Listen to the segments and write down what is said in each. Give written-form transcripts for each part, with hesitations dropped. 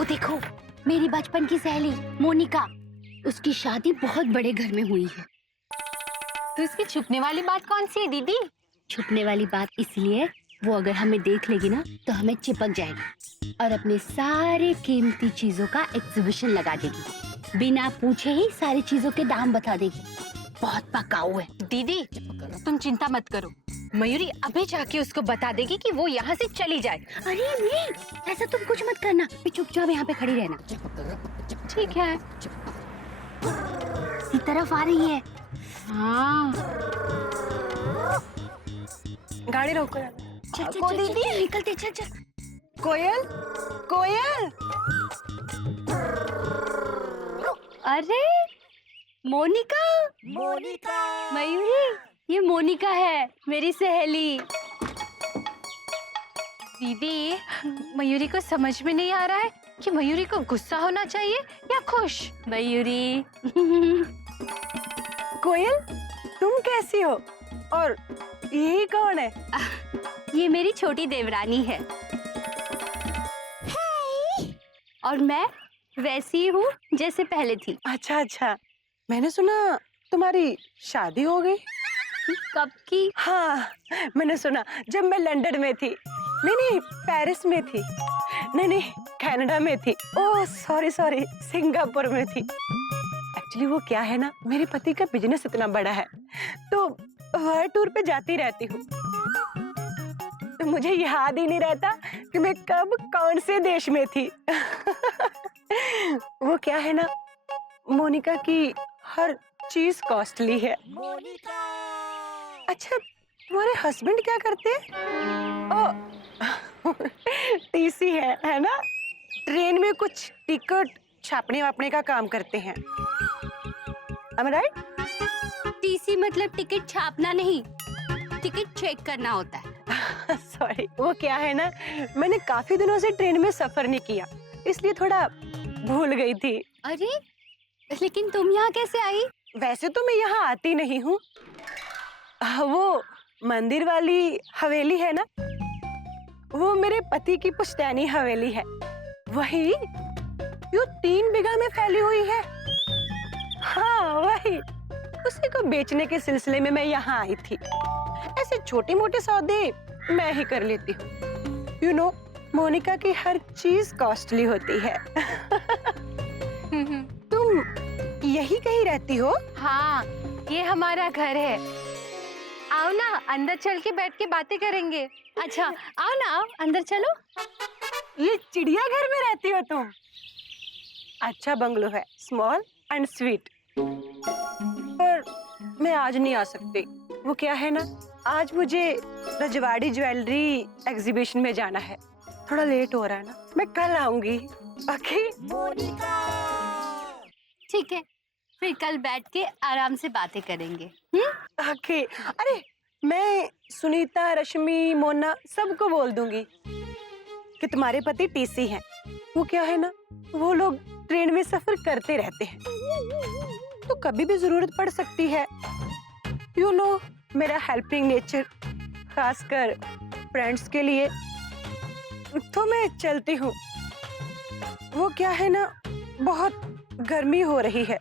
वो देखो, मेरी बचपन की सहेली मोनिका, उसकी शादी बहुत बड़े घर में हुई है। तो इसकी छुपने वाली बात कौन सी है दीदी? छुपने वाली बात इसलिए, वो अगर हमें देख लेगी ना तो हमें चिपक जाएगी और अपने सारे कीमती चीजों का एग्जीबिशन लगा देगी। बिना पूछे ही सारी चीजों के दाम बता देगी। बहुत पकाऊ है। दीदी तुम चिंता मत करो, मयूरी अभी जाके उसको बता देगी कि वो यहाँ से चली जाए। अरे नहीं, ऐसा तुम कुछ मत करना, चुपचाप यहाँ पे खड़ी रहना। ठीक है। इसी तरफ आ रही है। हाँ गाड़ी रोको। चल चल चल, दीदी चल, निकलते, चल चल। कोयल, कोयल। अरे मोनिका, मोनिका। मयूरी, ये मोनिका है, मेरी सहेली। दीदी, मयूरी को समझ में नहीं आ रहा है कि मयूरी को गुस्सा होना चाहिए या खुश। मयूरी कोयल, तुम कैसी हो? और ये कौन है? ये मेरी छोटी देवरानी है। और मैं वैसी ही हूँ जैसे पहले थी। अच्छा अच्छा, मैंने सुना तुम्हारी शादी हो गई। कब की? हाँ, मैंने सुना जब मैं लंदन में थी। नहीं नहीं, पेरिस में थी। नहीं नहीं, कनाडा में थी। ओह सॉरी सॉरी, सिंगापुर में थी। एक्चुअली वो क्या है ना, मेरे पति का बिजनेस इतना बड़ा है तो वर्ल्ड टूर पे जाती रहती हूँ। तो मुझे याद ही नहीं रहता कि मैं कब कौन से देश में थी। वो क्या है ना, मोनिका की हर चीज कॉस्टली है। अच्छा, तुम्हारे हस्बैंड क्या करते हैं? ओ, टीसी है ना? ट्रेन में कुछ टिकट छापने वापने का काम करते हैं। Am I right? टीसी मतलब टिकट छापना नहीं, टिकट चेक करना होता है। सॉरी, वो क्या है ना, मैंने काफी दिनों से ट्रेन में सफर नहीं किया, इसलिए थोड़ा भूल गई थी। अरे लेकिन तुम यहाँ कैसे आई? वैसे तो मैं यहाँ आती नहीं हूँ। वो मंदिर वाली हवेली है ना, वो मेरे पति की पुश्तैनी हवेली है। वही जो 3 बीघा में फैली हुई है। हाँ वही, उसी को बेचने के सिलसिले में मैं यहाँ आई थी। ऐसे छोटे मोटे सौदे मैं ही कर लेती हूँ। यू नो, मोनिका की हर चीज कॉस्टली होती है। तुम यही कहीं रहती हो? हाँ, ये हमारा घर है। आओ ना, अंदर चल के बैठ के बातें करेंगे। अच्छा आओ ना, आओ अंदर चलो। ये चिड़ियाघर में रहती हो तुम? अच्छा बंगलो है, स्मॉल एंड स्वीट। पर मैं आज नहीं आ सकती। वो क्या है ना, आज मुझे रजवाड़ी ज्वेलरी एग्जीबिशन में जाना है। थोड़ा लेट हो रहा है ना, मैं कल आऊंगी। ओके? ठीक है, फिर कल बैठ के आराम से बातें करेंगे। ओके। अरे मैं सुनीता, रश्मि, मोना सबको बोल दूंगी कि तुम्हारे पति टीसी हैं। वो क्या है ना, वो लोग ट्रेन में सफर करते रहते हैं, तो कभी भी जरूरत पड़ सकती है। यू नो, मेरा हेल्पिंग नेचर, खासकर फ्रेंड्स के लिए। तो मैं चलती हूँ। वो क्या है ना, बहुत गर्मी हो रही है।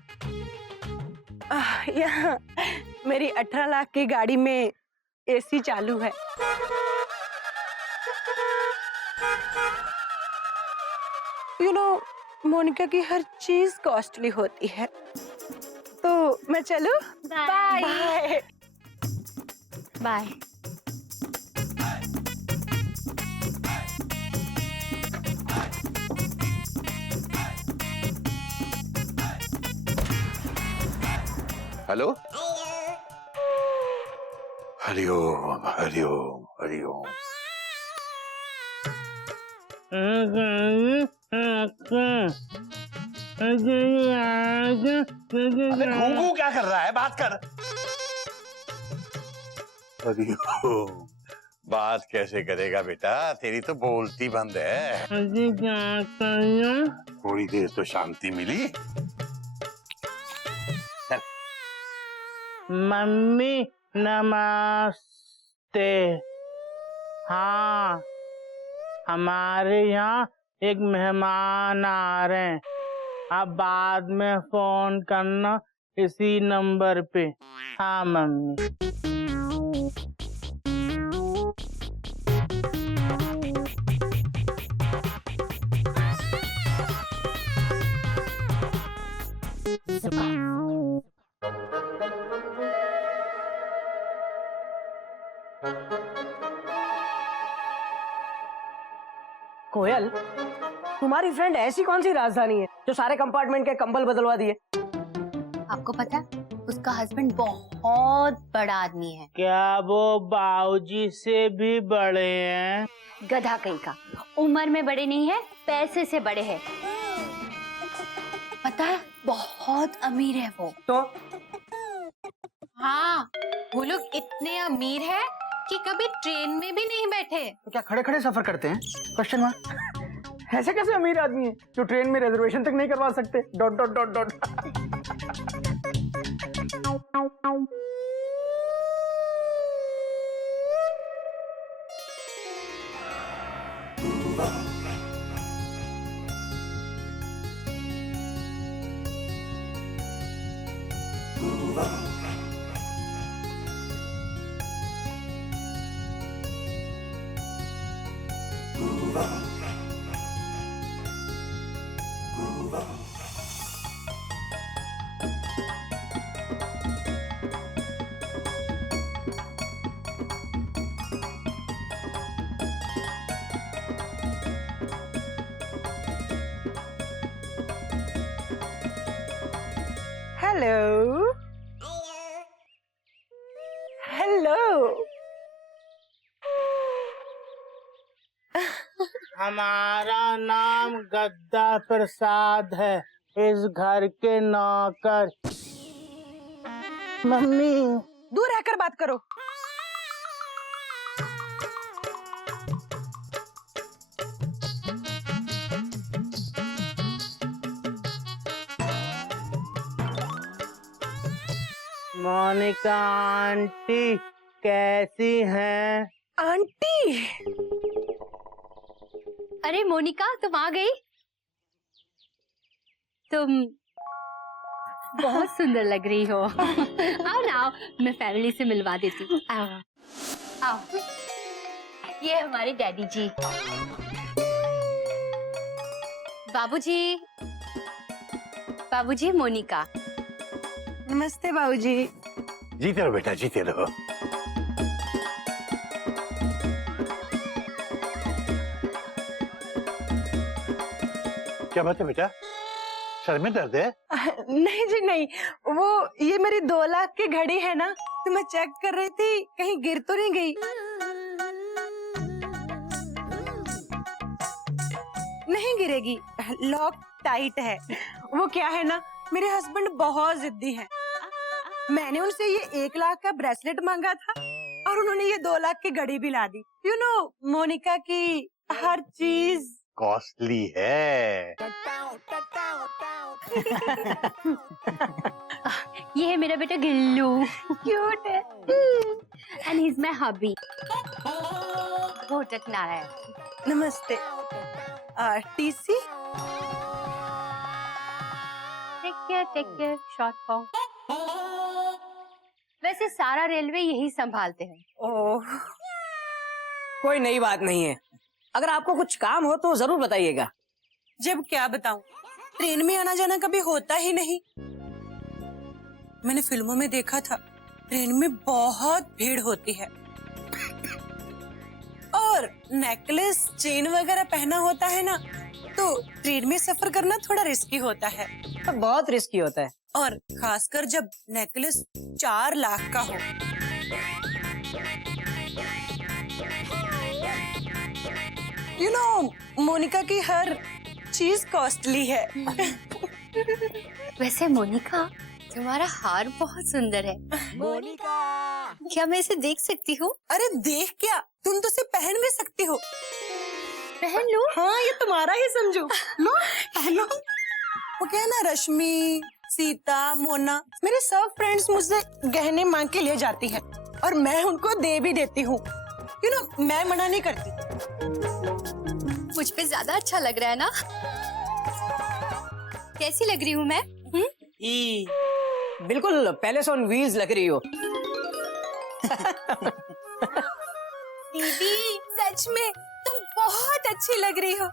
यहाँ मेरी 18 लाख की गाड़ी में एसी चालू है। यू नो, मोनिका की हर चीज कॉस्टली होती है। तो मैं चलूं? Bye bye. बाय। हेलो, हरिओम हरिओम हरिओम। अबे घूंघू क्या कर रहा है, बात कर। हरिओम, बात कैसे करेगा बेटा, तेरी तो बोलती बंद है। थोड़ी देर तो शांति मिली। मम्मी नमस्ते। हाँ, हमारे यहाँ एक मेहमान आ रहे हैं, आप बाद में फोन करना इसी नंबर पे। हाँ मम्मी। कोयल, तुम्हारी फ्रेंड ऐसी कौन सी राजधानी है जो सारे कंपार्टमेंट के कंबल बदलवा दिए? आपको पता है उसका हस्बैंड बहुत बड़ा आदमी है। क्या वो बाबूजी से भी बड़े हैं? गधा कहीं का, उम्र में बड़े नहीं है, पैसे से बड़े हैं। पता है बहुत अमीर है वो। तो हाँ, वो लोग इतने अमीर हैं कि कभी ट्रेन में भी नहीं बैठे। क्या खड़े खड़े सफर करते हैं? Question mark. ऐसे कैसे अमीर आदमी है जो ट्रेन में रिजर्वेशन तक नहीं करवा सकते? Dot dot dot dot. Hello hello. हमारा नाम गद्दा प्रसाद है, इस घर के नौकर। मम्मी, दूर रहकर बात करो। मोनिका आंटी कैसी हैं? आंटी? अरे मोनिका, तुम आ गई। तुम बहुत सुंदर लग रही हो। आओ ना आओ, मैं फैमिली से मिलवा देती हूँ। आओ आओ, ये हमारे डैडी जी। बाबूजी, बाबूजी मोनिका। नमस्ते बाबूजी। जीते रहो बेटा, जीते रहो। क्या बात है बेटा, सर में दर्द है? नहीं जी नहीं, वो ये मेरी 2 लाख की घड़ी है ना, तो मैं चेक कर रही थी कहीं गिर तो नहीं गई। नहीं गिरेगी, लॉक टाइट है। वो क्या है ना, मेरे हस्बैंड बहुत जिद्दी हैं। मैंने उनसे ये 1 लाख का ब्रेसलेट मांगा था और उन्होंने ये 2 लाख की घड़ी भी ला दी। यू नो, मोनिका की हर चीज कॉस्टली है। ये है मेरा बेटा गिल्लू, क्यूट है, and he is my hobby. Bhotak Narayan. नमस्ते। TC? Take care, short form. वैसे सारा रेलवे यही संभालते हैं। ओह, कोई नई बात नहीं है। अगर आपको कुछ काम हो तो जरूर बताइएगा। जब क्या बताऊं, ट्रेन में आना जाना कभी होता ही नहीं। मैंने फिल्मों में देखा था, ट्रेन में बहुत भीड़ होती है और नेकलेस चेन वगैरह पहना होता है ना, तो ट्रेन में सफर करना थोड़ा रिस्की होता है। तो बहुत रिस्की होता है। और खासकर जब नेकलेस 4 लाख का हो। यू नो, मोनिका की हर चीज कॉस्टली है। वैसे मोनिका, तुम्हारा हार बहुत सुंदर है। मोनिका, क्या मैं इसे देख सकती हूँ? अरे देख क्या, तुम तो इसे पहन भी सकती हो। पहन लूं? हाँ, ये तुम्हारा ही समझो। लो पहनो। वो क्या है ना, रश्मि, सीता, मोना, मेरे सब फ्रेंड्स मुझसे गहने मांग के ले जाती हैं और मैं उनको दे भी देती हूँ। यू नो, मैं मना नहीं करती। मुझ पे ज्यादा अच्छा लग रहा है ना? कैसी लग रही हूँ मैं? बिल्कुल पैलेस ऑन व्हील्स लग रही हो। दीदी सच में तुम बहुत अच्छी लग रही हो।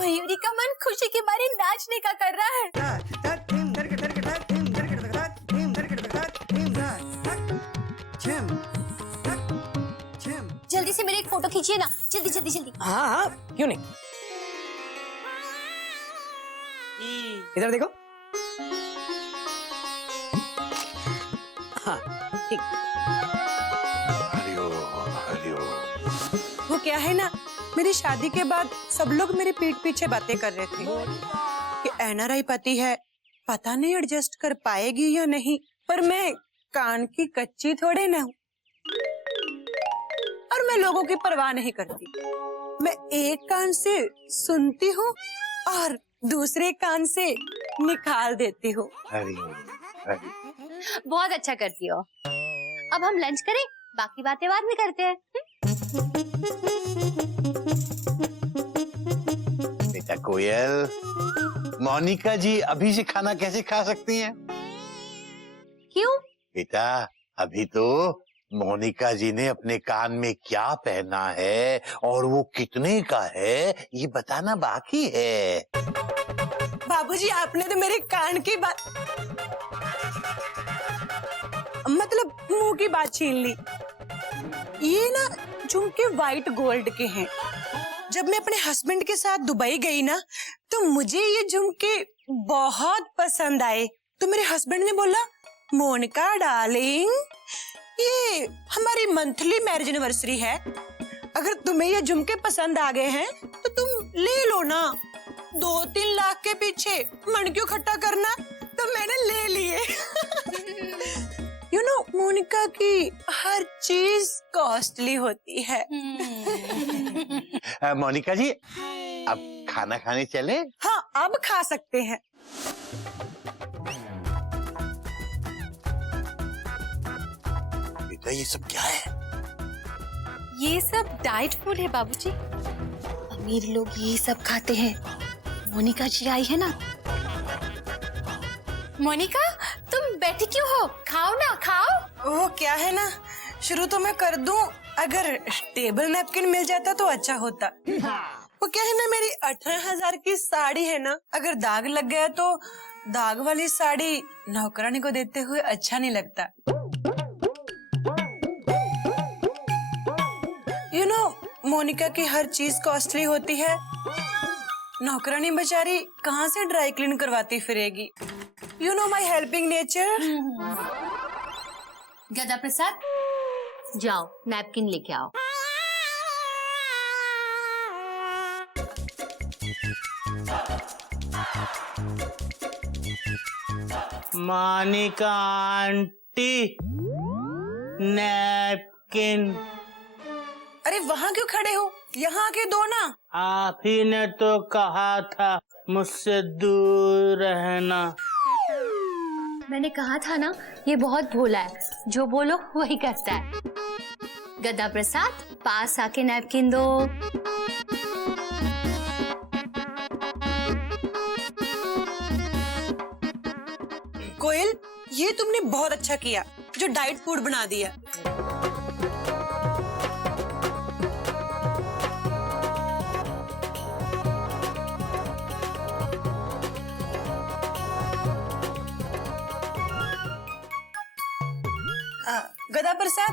मयूरी का मन खुशी के मारे नाचने का कर रहा है। जल्दी से मेरी एक फोटो खींचिए ना, जल्दी जल्दी जल्दी। हाँ हाँ, क्यों नहीं। इधर देखो। हाँ ठीक। हरिओम हरिओम। वो क्या है ना, मेरी शादी के बाद सब लोग मेरे पीठ पीछे बातें कर रहे थे कि एनआरआई पति है, पता नहीं एडजस्ट कर पाएगी या नहीं। पर मैं कान की कच्ची थोड़े ना हूँ, और मैं लोगों की परवाह नहीं करती। मैं एक कान से सुनती हूँ और दूसरे कान से निकाल देती हूँ। हरिओम हरिओम। बहुत अच्छा करती हो। अब हम लंच करें, बाकी बातें बाद में करते हैं। बेटा कोयल, मोनिका जी अभी से खाना कैसे खा सकती हैं? क्यों? बेटा अभी तो मोनिका जी ने अपने कान में क्या पहना है और वो कितने का है ये बताना बाकी है। बाबूजी आपने तो मेरे कान की बात, मतलब मुंह की बात छीन ली। ये ना झुमके व्हाइट गोल्ड के हैं। जब मैं अपने हस्बैंड के साथ दुबई गई ना, तो मुझे ये झुमके बहुत पसंद आए। तो मेरे हस्बैंड ने बोला, मोनिका डार्लिंग, ये हमारी मंथली मैरिज एनिवर्सरी है, अगर तुम्हें ये झुमके पसंद आ गए हैं तो तुम ले लो ना। 2-3 लाख के पीछे मन क्यों खट्टा करना। तो मैंने ले लिए। यू नो मोनिका की हर चीज कॉस्टली होती है। मोनिका जी अब खाना खाने चले? हाँ अब खा सकते हैं। बेटा ये सब क्या है? ये सब डाइट फूड है बाबूजी। अमीर लोग ये सब खाते हैं। मोनिका जी आई है ना। मोनिका तुम बैठी क्यों हो? खाओ ना खाओ। वो क्या है ना, शुरू तो मैं कर दूं, अगर टेबल नैपकिन मिल जाता तो अच्छा होता। वो क्या है ना, मेरी 18,000 की साड़ी है ना, अगर दाग लग गया तो दाग वाली साड़ी नौकरानी को देते हुए अच्छा नहीं लगता। यू नो मोनिका की हर चीज कॉस्टली होती है। नौकरानी बेचारी कहाँ से ड्राई क्लीन करवाती फिरेगी। You know my helping nature. Gada Prasad जाओ नैपकिन लेके आओ। Monica aunty napkin. अरे वहाँ क्यों खड़े हो, यहाँ आके दो ना। आप ही ने तो कहा था मुझसे दूर रहना। मैंने कहा था ना, ये बहुत भोला है, जो बोलो वही करता है। गदा प्रसाद पास आके नैपकिन दो। कोयल ये तुमने बहुत अच्छा किया जो डाइट फूड बना दिया। गदा प्रसाद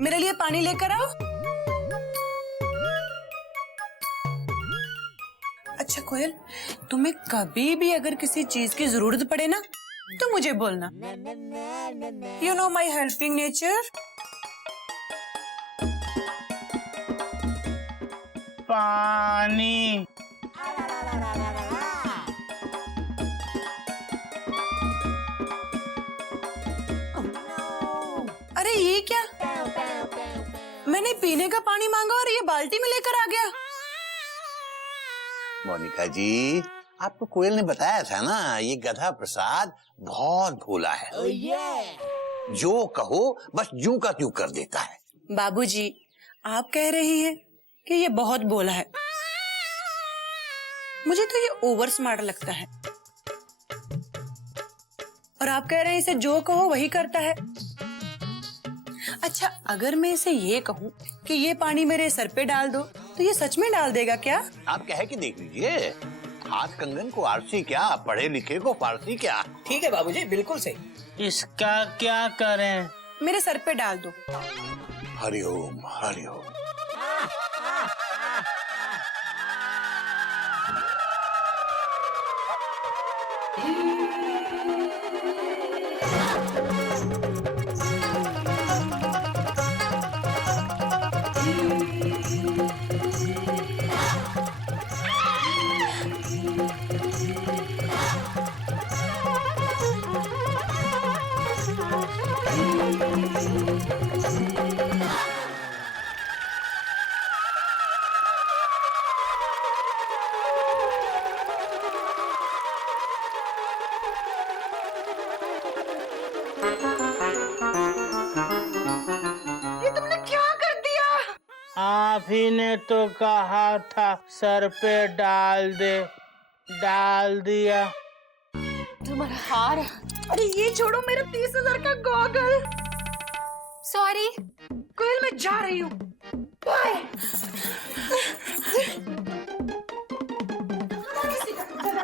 मेरे लिए पानी लेकर आओ। अच्छा कोयल, तुम्हें कभी भी अगर किसी चीज की जरूरत पड़े ना तो मुझे बोलना। You know my helping nature. पानी। अरे ये क्या, मैंने पीने का पानी मांगा और ये बाल्टी में लेकर आ गया। मोनिका जी आपको कोयल ने बताया था ना, ये गधा प्रसाद बहुत भोला है। जो कहो बस यूं का त्यों कर देता है। बाबूजी आप कह रही हैं, कि ये बहुत बोला है। मुझे तो ये ओवर स्मार्ट लगता है। और आप कह रहे हैं इसे जो कहो वही करता है। अच्छा, अगर मैं इसे ये कहूँ कि ये पानी मेरे सर पे डाल दो तो ये सच में डाल देगा क्या? आप कह के देख लीजिए। हाथ कंगन को आरसी क्या, पढ़े लिखे को फारसी क्या। ठीक है बाबूजी, बिल्कुल सही। इसका क्या करें? मेरे सर पे डाल दो। हरिओम हरिओम। आप ही ने तो कहा था सर पे डाल दे, डाल दिया। तुम्हारा हार। अरे ये छोड़ो मेरा 30,000 का गॉगल। सॉरी कोयल, मैं जा रही हूँ।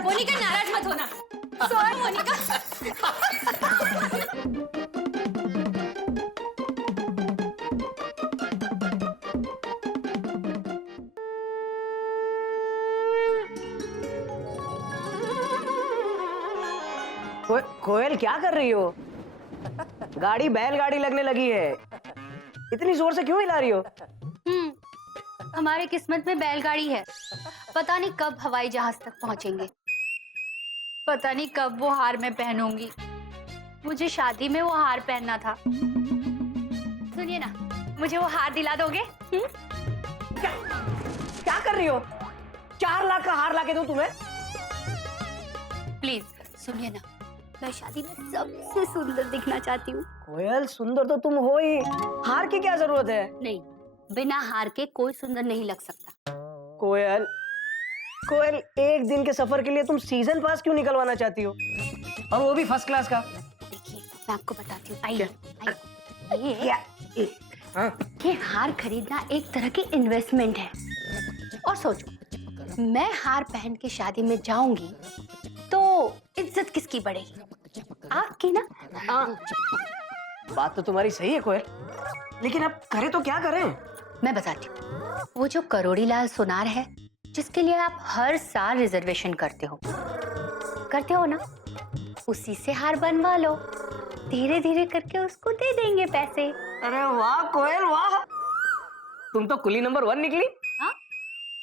मोनिका, नाराज मत होना। सॉरी मोनिका। कोयल क्या कर रही हो? गाड़ी बैलगाड़ी लगने लगी है। इतनी जोर से क्यों हिला रही हो? हमारे किस्मत में बैलगाड़ी है। पता नहीं कब हवाई जहाज तक पहुंचेंगे। पता नहीं कब वो हार मैं पहनूंगी। मुझे शादी में वो हार पहनना था। सुनिए ना, मुझे वो हार दिला दोगे? क्या कर रही हो? 4 लाख का हार लाके दूं तुम्हें? प्लीज सुनिए ना, मैं शादी में सबसे सुंदर दिखना चाहती हूँ। कोयल, सुंदर तो तुम हो ही, हार की क्या जरूरत है? नहीं, बिना हार के कोई सुंदर नहीं लग सकता। कोयल, कोयल, एक दिन के सफर के लिए तुम सीजन पास क्यों निकलवाना चाहती हो, और वो भी फर्स्ट क्लास का? देखिए, मैं आपको बताती हूँ। आइए, आइए। हाँ? ये हार खरीदना एक तरह की इन्वेस्टमेंट है। और सोचो, मैं हार पहन के शादी में जाऊंगी तो इज्जत किसकी बढ़ेगी? आपकी ना। बात तो तुम्हारी सही है कोयल, लेकिन अब करें तो क्या करें? मैं बताती हूँ। वो जो करोड़ी लाल सुनार है, जिसके लिए आप हर साल रिजर्वेशन करते हो ना, उसी से हार बनवा लो। धीरे धीरे करके उसको दे देंगे पैसे। अरे वाह कोयल वाह, तुम तो कुली नंबर 1 निकली। हाँ?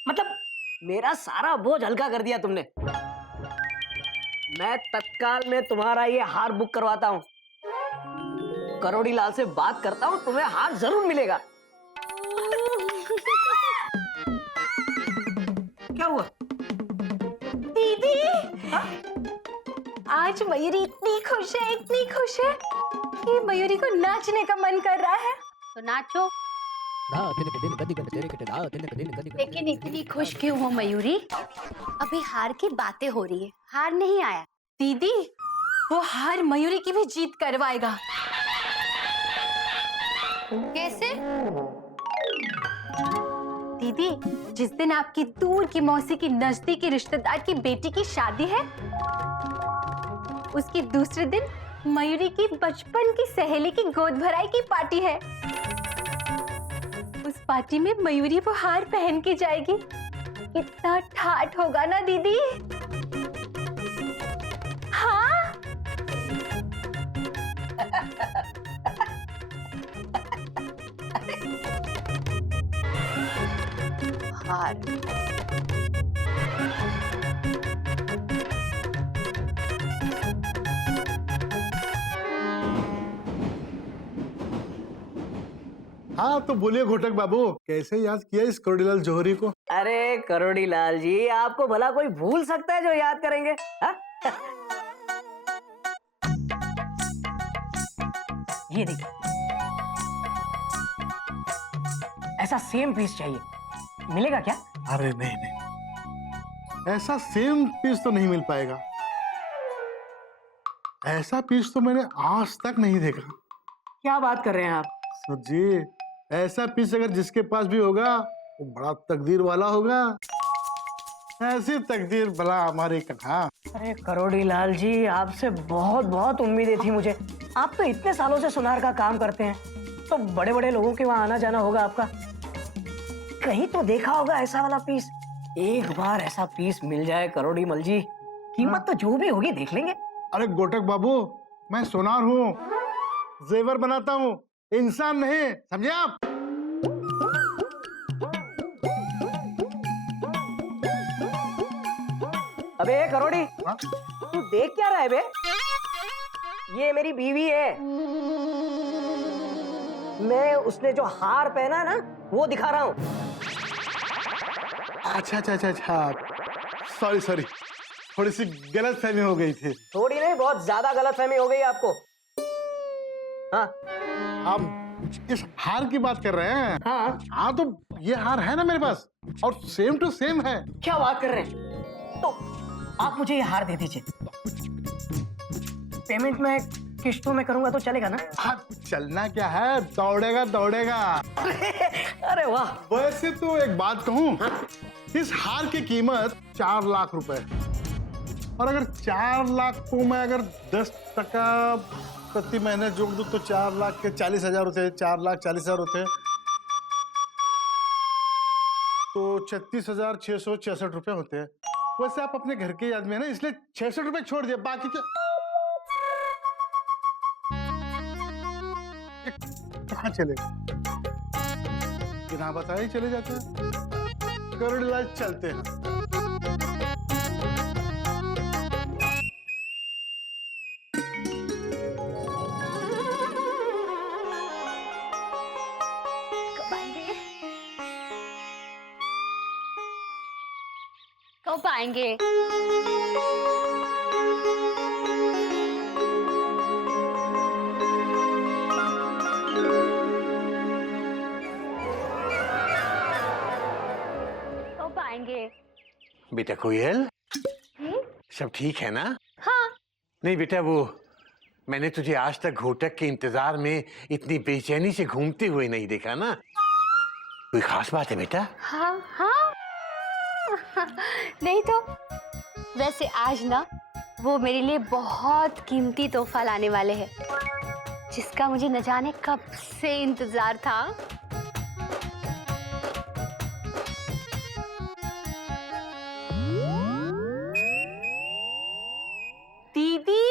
मतलब मेरा सारा बोझ हल्का कर दिया तुमने। मैं तत्काल में तुम्हारा ये हार बुक करवाता हूँ। करोड़ी लाल से बात करता हूँ, तुम्हें हार जरूर मिलेगा। क्या हुआ? दीदी, आज मयूरी इतनी खुश है कि मयूरी को नाचने का मन कर रहा है। तो नाचो। लेकिन इतनी खुश क्यों हो मयूरी? अभी हार की बातें हो रही है, हार नहीं आया। दीदी, वो हार मयूरी की भी जीत करवाएगा। कैसे? दीदी, जिस दिन आपकी दूर की मौसी की नजदीकी रिश्तेदार की बेटी की शादी है, उसके दूसरे दिन मयूरी की बचपन की सहेली की गोद भराई की पार्टी है। उस पार्टी में मयूरी वो हार पहन के जाएगी। कितना ठाठ होगा ना दीदी? हाँ? हार। हाँ तो बोलिए घोटक बाबू, कैसे याद किया इस करोड़ीलाल जौहरी को? अरे करोड़ी लाल जी, आपको भला कोई भूल सकता है जो याद करेंगे? हा? ये देखिए, ऐसा सेम पीस चाहिए मिलेगा क्या? अरे नहीं नहीं, ऐसा सेम पीस तो नहीं मिल पाएगा। ऐसा पीस तो मैंने आज तक नहीं देखा। क्या बात कर रहे हैं आप? सर जी, ऐसा पीस अगर जिसके पास भी होगा वो बड़ा तकदीर वाला होगा। ऐसी तकदीर भला हमारी कहाँ। अरे करोड़ी लाल जी, आपसे बहुत बहुत उम्मीदें थी मुझे। आप तो इतने सालों से सुनार का काम करते हैं, तो बड़े बड़े लोगों के वहाँ आना जाना होगा आपका। कहीं तो देखा होगा ऐसा वाला पीस। एक बार ऐसा पीस मिल जाए करोड़ी मल जी, कीमत तो जो भी होगी देख लेंगे। अरे गोटक बाबू, मैं सोनार हूँ, जेवर बनाता हूँ, इंसान नहीं, समझे आप? अबे करोड़ी, हाँ? तू देख क्या रहा है बे? ये मेरी बीवी है। मैं उसने जो हार पहना ना वो दिखा रहा हूँ। अच्छा अच्छा अच्छा अच्छा, सॉरी सॉरी, थोड़ी सी गलत फहमी हो गई थी। थोड़ी नहीं, बहुत ज्यादा गलतफहमी हो गई आपको। हाँ आप इस हार की बात कर रहे हैं? हाँ, हाँ तो ये हार है ना मेरे पास, और सेम टू सेम है। क्या बात कर रहे हैं? तो आप मुझे ये हार दे दीजिए। पेमेंट में किश्तों में करूंगा तो चलेगा ना? हाँ, चलना क्या है, दौड़ेगा दौड़ेगा। अरे वाह। वैसे तो एक बात कहूँ, इस हार की कीमत 4 लाख रुपए, और अगर 4 लाख को मैं अगर 10% प्रति महीने जोड़ दूं तो 4 लाख के 40,000 होते हैं, 4,40,000 होते हैं, तो 36,666 रुपए होते हैं। वैसे आप अपने घर के आदमी है ना, इसलिए 66 रुपए छोड़ दिए, बाकी के कहाँ चले, बिना बताए ही चले जाते हैं। करोड़ी लाल चलते हैं। कब आएंगे? कब आएंगे? बेटा कोयल, सब ठीक है ना? हाँ। नहीं बेटा, वो मैंने तुझे आज तक घोटक के इंतजार में इतनी बेचैनी से घूमते हुए नहीं देखा ना। कोई खास बात है बेटा? हाँ हाँ। नहीं तो वैसे आज ना वो मेरे लिए बहुत कीमती तोहफा लाने वाले हैं, जिसका मुझे न जाने कब से इंतजार था। दीदी,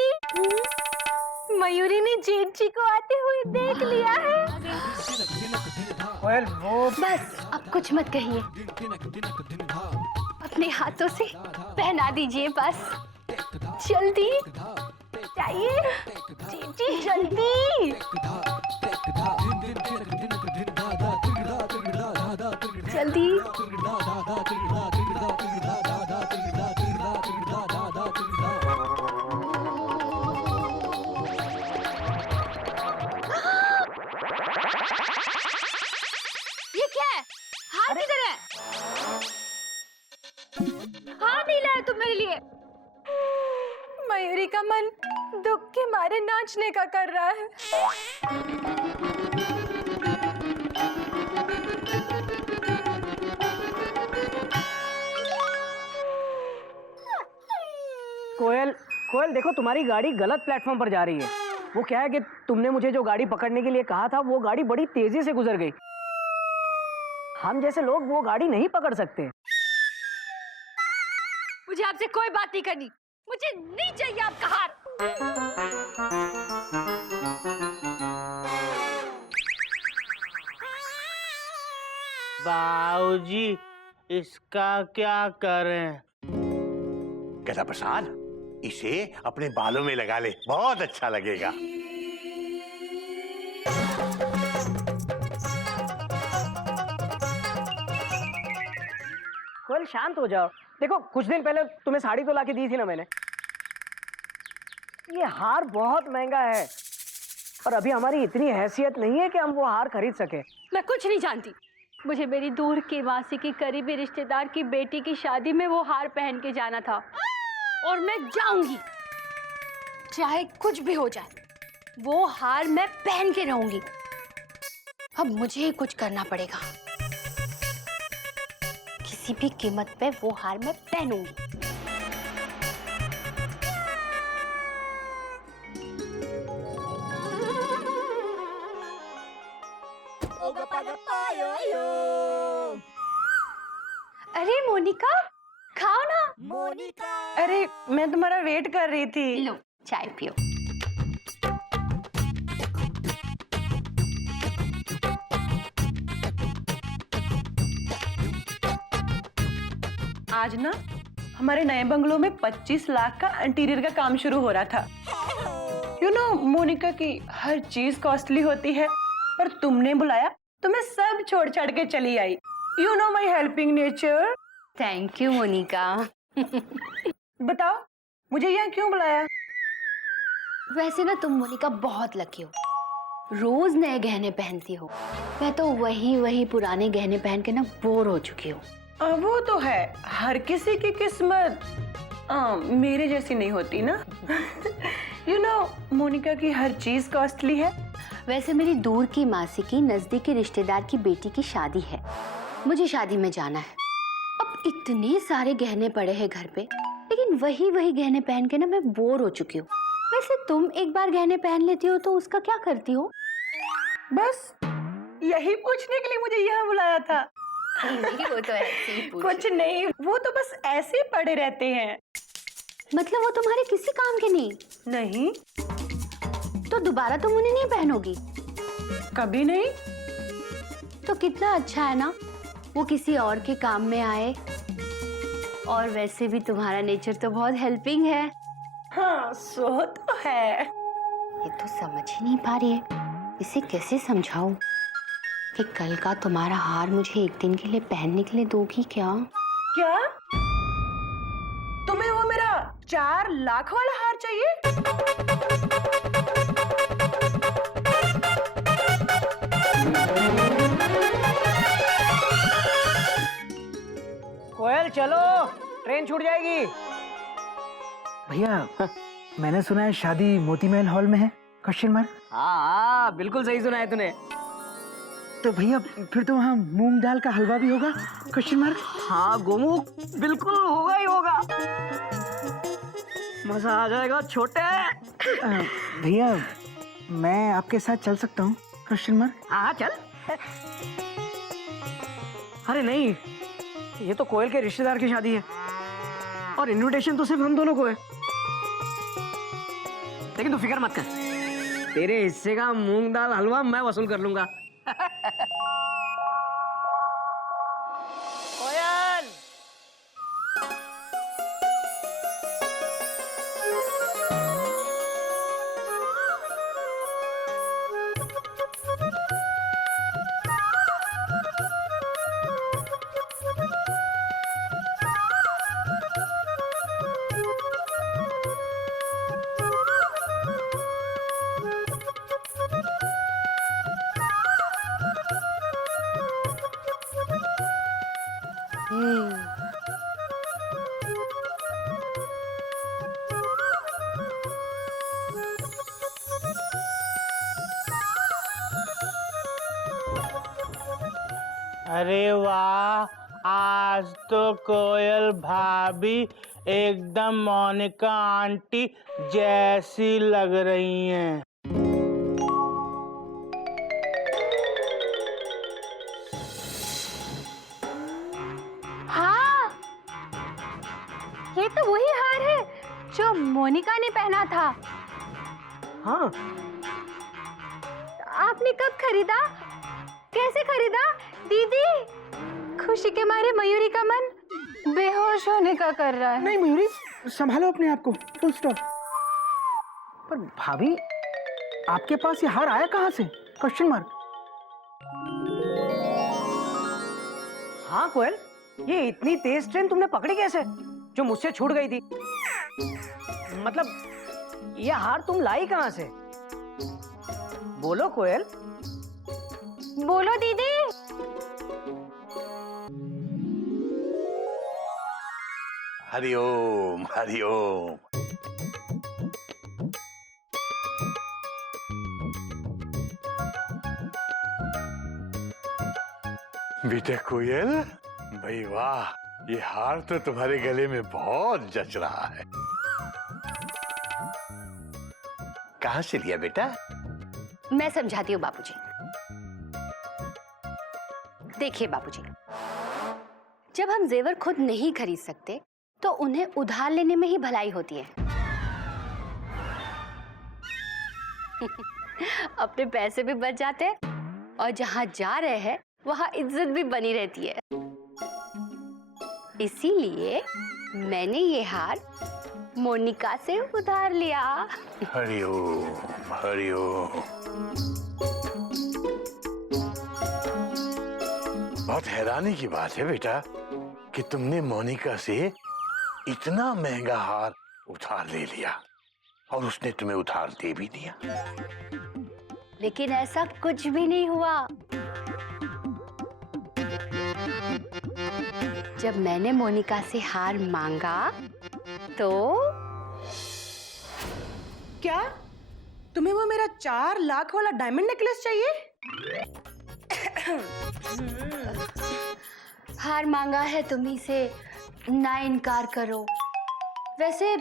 मयूरी ने जेठ जी को आते हुए देख लिया है। कोयल, वो बस अब कुछ मत कहिए, अपने हाथों से पहना दीजिए बस। जल्दी चाहिए जी, जल्दी जल्दी। ये क्या है? हार किधर है? हार नहीं लाया तुम मेरे लिए? मयूरी का मन दुख के मारे नाचने का कर रहा है। कोयल, कोयल देखो, तुम्हारी गाड़ी गलत प्लेटफॉर्म पर जा रही है। वो क्या है कि तुमने मुझे जो गाड़ी पकड़ने के लिए कहा था, वो गाड़ी बड़ी तेजी से गुजर गई। हम जैसे लोग वो गाड़ी नहीं पकड़ सकते। मुझे आपसे कोई बात नहीं करनी, मुझे नहीं चाहिए आपका हार। बाबूजी, इसका क्या करें? गधा प्रसाद, इसे अपने बालों में लगा ले, बहुत अच्छा लगेगा। कोयल शांत हो जाओ। देखो, कुछ दिन पहले तुम्हें साड़ी तो लाके दी थी ना मैंने। ये हार बहुत महंगा है, और अभी हमारी इतनी हैसियत नहीं है कि हम वो हार खरीद सके। मैं कुछ नहीं जानती, मुझे मेरी दूर की मासी की करीबी रिश्तेदार की बेटी की शादी में वो हार पहन के जाना था और मैं जाऊंगी, चाहे कुछ भी हो जाए। वो हार मैं पहन के रहूंगी। अब मुझे ही कुछ करना पड़ेगा। किसी भी कीमत पे वो हार मैं पहनूंगी। अरे मोनिका, खाओ ना। अरे मैं तुम्हारा वेट कर रही थी। लो चाय पियो। आज ना हमारे नए बंगलों में 25 लाख का इंटीरियर का काम शुरू हो रहा था। यू नो मोनिका की हर चीज कॉस्टली होती है, पर तुमने बुलाया तो मैं सब छोड़ छाड़ के चली आई। You know my helping nature. Thank you Monica. बताओ मुझे यहाँ क्यों बुलाया? वैसे ना तुम मोनिका बहुत लकी हो, रोज नए गहने पहनती हो। मैं तो वही पुराने गहने पहन के ना बोर हो चुकी हूँ। वो तो है, हर किसी की किस्मत मेरे जैसी नहीं होती ना। यू नो मोनिका की हर चीज कॉस्टली है। वैसे मेरी दूर की मासी की नजदीकी रिश्तेदार की बेटी की शादी है, मुझे शादी में जाना है। अब इतने सारे गहने पड़े हैं घर पे, लेकिन वही गहने पहन के ना मैं बोर हो चुकी हूँ। वैसे तुम एक बार गहने पहन लेती हो तो उसका क्या करती हो? बस यही पूछने के लिए मुझे यहाँ बुलाया था। नहीं, वो तो ऐसे ही पूछ। कुछ नहीं, वो तो बस ऐसे ही पड़े रहते हैं। मतलब वो तुम्हारे किसी काम के नहीं? नहीं, तो दोबारा तुम उन्हें नहीं पहनोगी? कभी नहीं। तो कितना अच्छा है ना, वो किसी और के काम में आए। और वैसे भी तुम्हारा नेचर तो बहुत हेल्पिंग है। हाँ सो तो है। ये तो समझ ही नहीं पा रही है, इसे कैसे समझाऊं कि कल का तुम्हारा हार मुझे एक दिन के लिए पहनने के लिए दोगी क्या? क्या तुम्हें वो मेरा 4 लाख वाला हार चाहिए? कोयल चलो, ट्रेन छूट जाएगी। भैया मैंने सुना है शादी मोती महल हॉल में है? Question mark. हाँ बिल्कुल सही सुना है तूने। तो भैया फिर तो वहाँ मूंग दाल का हलवा भी होगा? Question mark. हाँ गोमुख बिल्कुल होगा ही होगा। मजा आ जाएगा छोटे। भैया मैं आपके साथ चल सकता हूँ? Question mark. हाँ चल। अरे नहीं, ये तो कोयल के रिश्तेदार की शादी है और इनविटेशन तो सिर्फ हम दोनों को है। लेकिन तू फिक्र मत कर, तेरे हिस्से का मूंग दाल हलवा मैं वसूल कर लूंगा। कोयल अरे वाह, आज तो कोयल भाभी एकदम मोनिका आंटी जैसी लग रही हैं। हाँ, ये तो वही हार है जो मोनिका ने पहना था। हाँ आपने कब खरीदा? कैसे खरीदा? दीदी, खुशी के मारे मयूरी का मन बेहोश होने का कर रहा है। नहीं मयूरी, संभालो अपने आप को, फुल स्टॉप। पर भाभी आपके पास ये हार आया कहाँ से? Question mark. हाँ कोयल, ये इतनी तेज ट्रेन तुमने पकड़ी कैसे जो मुझसे छूट गई थी? मतलब ये हार तुम लाई कहाँ से? बोलो कोयल। बोलो दीदी। हरिओम हरिओम। बेटा कोयल, भाई वाह, ये हार तो तुम्हारे गले में बहुत जच रहा है। कहाँ से लिया बेटा? मैं समझाती हूँ बापूजी। देखिए बापूजी, जब हम जेवर खुद नहीं खरीद सकते तो उन्हें उधार लेने में ही भलाई होती है। अपने पैसे भी बच जाते हैं और जहाँ जा रहे हैं वहाँ इज्जत भी बनी रहती है। इसीलिए मैंने ये हार मोनिका से उधार लिया। हरिओम हरिओम। बहुत हैरानी की बात है बेटा कि तुमने मोनिका से इतना महंगा हार उधार ले लिया और उसने तुम्हें उधार दे भी दिया। लेकिन ऐसा कुछ भी नहीं हुआ। जब मैंने मोनिका से हार मांगा तो क्या तुम्हें वो मेरा 4 लाख वाला डायमंड नेकलेस चाहिए? हार मांगा है तुम्ही से, ना इनकार करो। वैसे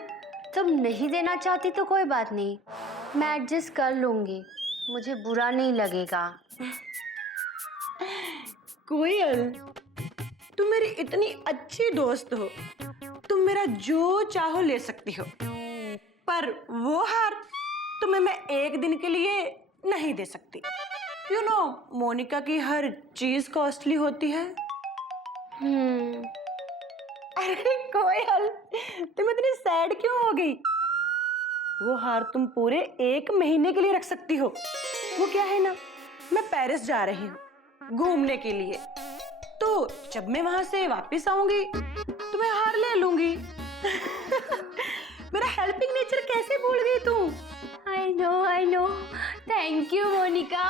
तुम नहीं देना चाहती तो कोई बात नहीं, मैं एडजस्ट कर लूंगी, मुझे बुरा नहीं लगेगा। कोयल, तुम मेरी इतनी अच्छी दोस्त हो, तुम मेरा जो चाहो ले सकती हो, पर वो हार तुम्हें मैं एक दिन के लिए नहीं दे सकती। यू नो, मोनिका की हर चीज कॉस्टली होती है। अरे कोयल, तुम इतनी सैड क्यों हो गई? वो हार तुम पूरे 1 महीने के लिए रख सकती हो। वो क्या है ना, मैं पेरिस जा रही हूँ घूमने के लिए, तो जब मैं वहां से वापस आऊंगी तो मैं हार ले लूंगी। मेरा हेल्पिंग नेचर कैसे भूल गई तू? I know, thank you Monica.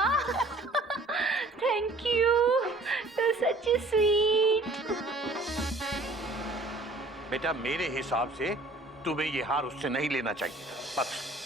Thank you, तो सच स्वीट। बेटा मेरे हिसाब से तुम्हें ये हार उससे नहीं लेना चाहिए था, बस।